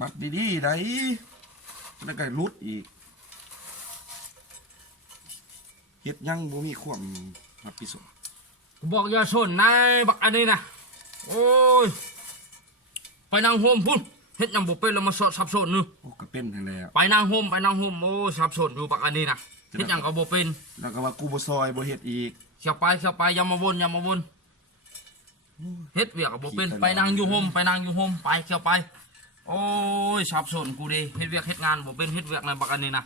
มัดดีๆได้แล้วก็รุดอีกเฮ็ดหยังบ่มีความรับผิดชอบกูบอกอย่าสนนายบักอันนี้นะโอ้ยไปนางโฮมพุ่นเฮ็ดหยังบ่เป็นแล้วมาสอดสับสนนึโอ้ก็เป็นนั่นแหละไปนางโฮมไปนางโฮมโอ้ยสับสนอยู่บักอันนี้นะเฮ็ดหยังก็บ่เป็น แล้วก็ว่ากูบ่ซอยบ่เฮ็ดอีกเขียวไปเขียวไปอย่ามาวนอย่ามาวนเฮ็ดเวียกก็บ่เป็นไปนางอยู่โฮมไปนางอยู่โฮมไปเขียวไป โอ้ยสับสนกูดิเฮ็ดเวียกเฮ็ดงานบ่เป็นเฮ็ดเวียกในบักอันนี้นะ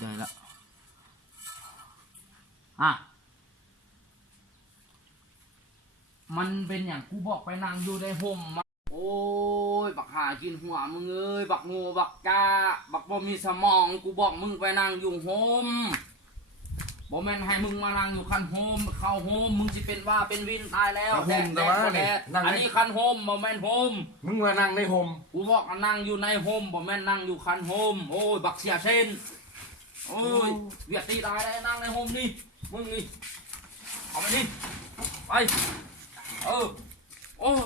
ได้ละอะ มันเป็นอย่างกูบอกไปนั่งอยู่ในห่มมา โอ้ย บักหากินหัวมึงเอ้ย บักงูบักกา บักบ่มีสมอง กูบอกมึงไปนั่งอยู่โฮมบ่แม่นให้มึงมานั่งอยู่คันโฮม เข้าโฮม มึงสิเป็นว่าเป็นวินตายแล้วก็โฮมแต่ว่าแดนี่ดนั่ง อันในนี้คันโฮมบ่แม่นโฮม มึงมานั่งในห่มกูบอกว่านั่งอยู่ในโฮมบ่แม่นนั่งอยู่คันโฮม โอ้ย บักเสียเช่นโอ้ย เวียดตีตายแล้วนั่งในโฮมนี่ มึงนี่ เอาไปนี่ ไป เออ โอ้ย